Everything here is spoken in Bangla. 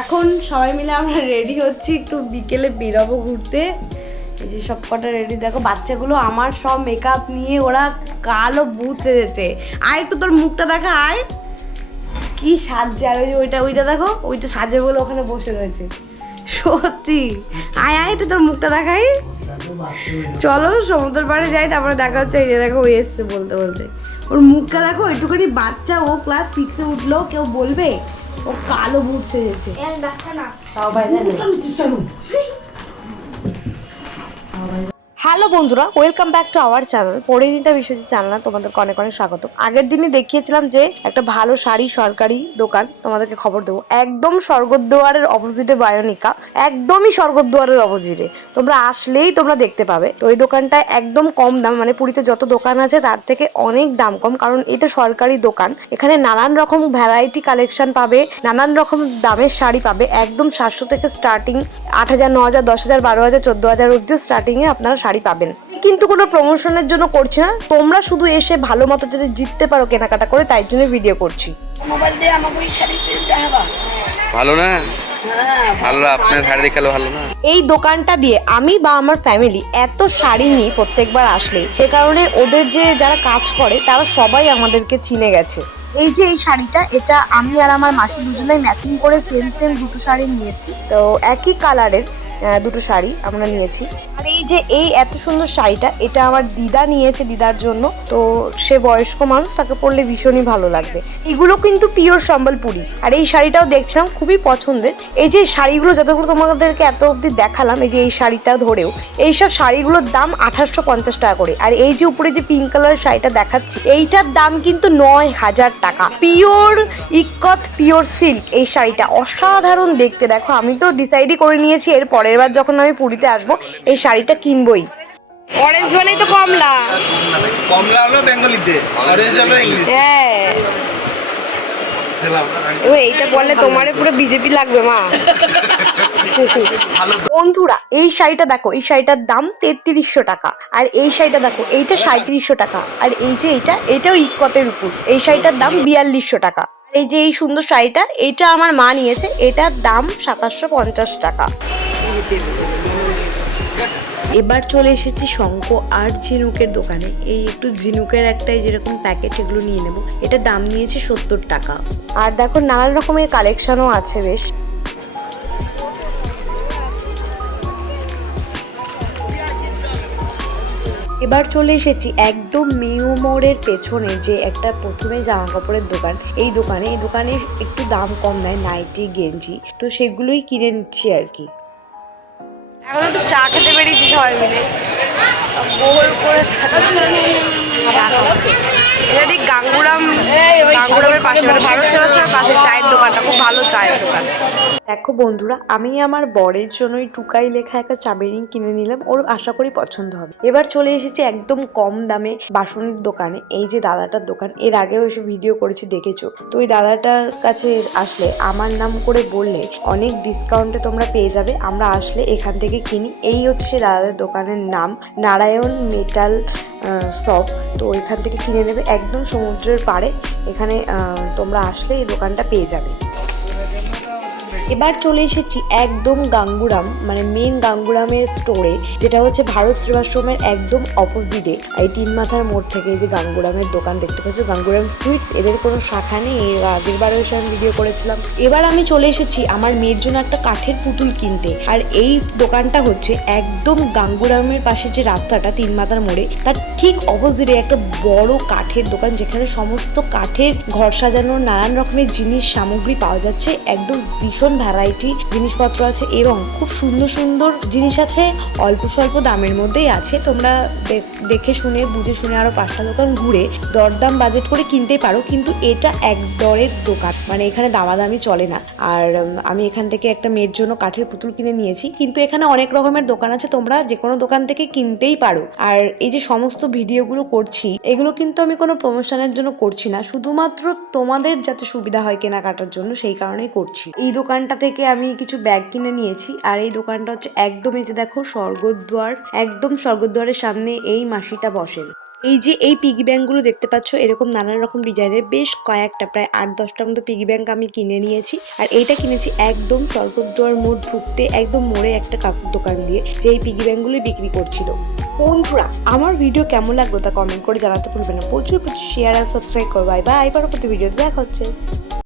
এখন সবাই মিলে আমরা রেডি হচ্ছি, একটু বিকেলে বেরোবো ঘুরতে। এই যে সব কটা রেডি, দেখো বাচ্চাগুলো আমার সব মেকআপ নিয়ে ওরা কালো বুঝ সেজেছে। আয় একটু তোর মুখটা দেখা, আয় কি সাজছে। আর ওই যে ওইটা দেখো, ওইটা সাজে বলে ওখানে বসে রয়েছে। সত্যি আয় আয়, একটু তোর মুখটা দেখাই। চলো সমুদ্রের পাড়ে যাই, তারপরে দেখা হচ্ছে। এই যে দেখো ওই এসছে বলতে বলতে, ওর মুখটা দেখো। একটুখানি বাচ্চা, ও ক্লাস 6-এ উঠলো, কেউ বলবে ও কালো ভূত সেজেছে। হ্যালো বন্ধুরা, welcome back to our channel Parineeta Biswajit channel. তোমাদেরকে অনেক অনেক স্বাগত। আগের দিনই দেখিয়েছিলাম যে একটা ভালো শাড়ি সরকারি দোকান, তোমাদেরকে খবর দেবো। একদম স্বর্গদ্বারের অপোজিটে বায়োনিকা, একদমই স্বর্গদ্বারের অপোজিটে। তোমরা আসলেই তোমরা দেখতে পাবে। তো এই দোকানটা একদম কম দাম, মানে পুরীতে যত দোকান আছে তার থেকে অনেক দাম কম, কারণ এটা সরকারি দোকান। এখানে নানান রকম ভ্যারাইটি কালেকশন পাবে, নানান রকম দামের শাড়ি পাবে। একদম 700 থেকে স্টার্টিং, 8,000, 9,000, 10,000, 12,000, 14,000 অব্দি স্টার্টিংয়ে আপনারা শাড়ি পাবেন। কিন্তু কোনো প্রমোশনের জন্য করছি না, তোমরা শুধু এসে ভালো মতো যদি জিততে পারো কেনাকাটা করে, তাই জন্য ভিডিও করছি। মোবাইল দিয়ে আমাকে ওই শাড়ি দেখাবা, ভালো না? ভালো, আপনার শাড়ি দেখালে ভালো না? এই দোকানটা দিয়ে আমি বা আমার ফ্যামিলি এত শাড়ি নিই প্রত্যেকবার আসলে, সে কারণে ওদের যে যারা কাজ করে তারা সবাই আমাদেরকে চিনে গেছে। এই যে এই শাড়িটা, এটা আমি আর আমার মাসি দুজনেই ম্যাচিং করে সেম দুটো শাড়ি নিয়েছি। তো একই কালারের দুটো শাড়ি আমরা নিয়েছি। আর এই যে এই এত সুন্দর শাড়িটা, এটা আমার দিদা নিয়েছে দিদার জন্য। তো সে বয়স্ক মানুষ, তাকে পরলে ভীষণই ভালো লাগবে। এগুলো কিন্তু পিওর সম্বলপুরি। আর এই শাড়িটাও দেখছিলাম, খুবই পছন্দের। এই যে শাড়িগুলো যতগুলো তোমাদেরকে এত অবধি দেখালাম, এই যে এই শাড়িটা ধরেও, এইসব শাড়িগুলোর দাম 2850 টাকা করে। আর এই যে উপরে যে পিঙ্ক কালার শাড়িটা দেখাচ্ছি, এইটার দাম কিন্তু 9,000 টাকা। Pure ইকত, pure silk. এই শাড়িটা অসাধারণ দেখতে। দেখো আমি তো ডিসাইডই করে নিয়েছি এর পরের বার যখন আমি পুরীতে আসবো এই শাড়িটা কিনবই। অরেঞ্জ মানেই তো কমলা, কমলা হলো বেঙ্গলিতে, অরেঞ্জ হলো ইংলিশ। হ্যাঁ, এইটা বললে তোমারে পুরো বিজেপি লাগবে মা। বন্ধুরা এই শাড়িটা দেখো, এই শাড়িটার দাম 3300 টাকা। আর এই শাড়িটা দেখো, এইটা 3700 টাকা। আর এই যে এটাও ইকতের উপর, এই শাড়িটার দাম 4200 টাকা। এই যে এই সুন্দর শাড়িটা, এটা আমার মা নিয়েছে, এটার দাম 2750 টাকা। এবার চলে এসেছি শঙ্খ আর ঝিনুকের দোকানে। এই একটু ঝিনুকের একটাই যেরকম প্যাকেট, এগুলো নিয়ে নেব। এটা দাম নিয়েছে 70 টাকা। আর দেখো নানান রকমের কালেকশনও আছে বেশ। এবার চলে এসেছি একদম মেয়ো মোড়ের পেছনে যে একটা প্রথমে জামা কাপড়ের দোকান। এই দোকানে একটু দাম কম নেয়, নাইটি গেঞ্জি, তো সেগুলোই কিনে নিচ্ছি আর কি। এখন একটু চা খেতে বেরিয়েছি সবাই মিলে, গোল করে এটা ঠিক গাঙ্গুরামের পাশে, মানে ভারত সেবাশ্রমের পাশে চায়ের দোকানটা, খুব ভালো চায়ের দোকান। দেখো বন্ধুরা, আমি আমার বরের জন্যই টুকাই লেখা একটা চাবি রিং কিনে নিলাম, ওর আশা করি পছন্দ হবে। এবার চলে এসেছি একদম কম দামে বাসনের দোকানে। এই যে দাদাটার দোকান, এর আগেও এসে ভিডিও করেছি, দেখেছো তো। ওই দাদাটার কাছে আসলে আমার নাম করে বললে অনেক ডিসকাউন্টে তোমরা পেয়ে যাবে। আমরা আসলে এখান থেকে কিনি। এই হচ্ছে দাদাদের দোকানের নাম, নারায়ণ মেটাল শপ। তো এখান থেকে কিনে নেবে, একদম সমুদ্রের পাড়ে। এখানে তোমরা আসলে এই দোকানটা পেয়ে যাবে। এবার চলে এসেছি একদম গাঙ্গুরাম, মানে মেন গাঙ্গুরামের স্টোরে, যেটা হচ্ছে ভারত সেবাশ্রমের একদম অপোজিটে। এই 3 মাথার মোড় থেকে এই যে গাঙ্গুরামের দোকান দেখতে পাচ্ছ, গাঙ্গুরাম সুইটস। এদের কোনো শাখা নেই, এর আগের বারেও আমি ভিডিও করেছিলাম। এবার আমি চলে এসেছি আমার মেয়ের জন্য একটা কাঠের পুতুল কিনতে। আর এই দোকানটা হচ্ছে একদম গাঙ্গুরামের পাশে যে রাস্তাটা 3 মাথার মোড়ে, তার ঠিক অপোজিটে একটা বড় কাঠের দোকান, যেখানে সমস্ত কাঠের ঘর সাজানোর নানান রকমের জিনিস সামগ্রী পাওয়া যাচ্ছে। একদম ভীষণ ভ্যারাইটি জিনিসপত্র আছে এবং খুব সুন্দর সুন্দর জিনিস আছে, অল্প স্বল্প দামের মধ্যেই আছে। তোমরা দেখে শুনে বুঝে শুনে আরো 5টা দোকান ঘুরে দরদাম বাজেট করে কিনতেই পারো, কিন্তু এটা এক দরের দোকান, মানে এখানে দামাদামি চলে না। আর আমি এখান থেকে একটা মেয়ের জন্য কাঠের পুতুল কিনে নিয়েছি, কিন্তু এখানে অনেক রকমের দোকান আছে, তোমরা যে কোনো দোকান থেকে কিনতেই পারো। আর এই যে সমস্ত ভিডিওগুলো করছি, এগুলো কিন্তু আমি কোনো প্রমোশনের জন্য করছি না, শুধুমাত্র তোমাদের যাতে সুবিধা হয় কেনাকাটার জন্য, সেই কারণেই করছি। এই দোকানটা থেকে আমি কিছু ব্যাগ কিনে নিয়েছি। আর এই দোকানটা হচ্ছে একদম, এই যে দেখো স্বর্গদ্বার, একদম স্বর্গদ্বারের সামনে এই মাসিটা বসেন। এই যে এই পিগি ব্যাঙ্কগুলো দেখতে পাচ্ছ, এরকম নানান রকম ডিজাইনের বেশ কয়েকটা, প্রায় 8-10টার মতো পিগি ব্যাঙ্ক আমি কিনে নিয়েছি। আর এইটা কিনেছি একদম স্বর্গদ্বার মোড় ঢুকতে একদম মোড়ে একটা কাকুর দোকান দিয়ে, যে এই পিগি ব্যাঙ্কগুলোই বিক্রি করছিল। বন্ধুরা, আমার ভিডিও কেমন লাগলো তা কমেন্ট করে জানাতে ভুলবেন না। প্রচুর প্রচুর শেয়ার আর সাবস্ক্রাইব করো। বাই বাই, পরবর্তী ভিডিওতে দেখা হচ্ছে।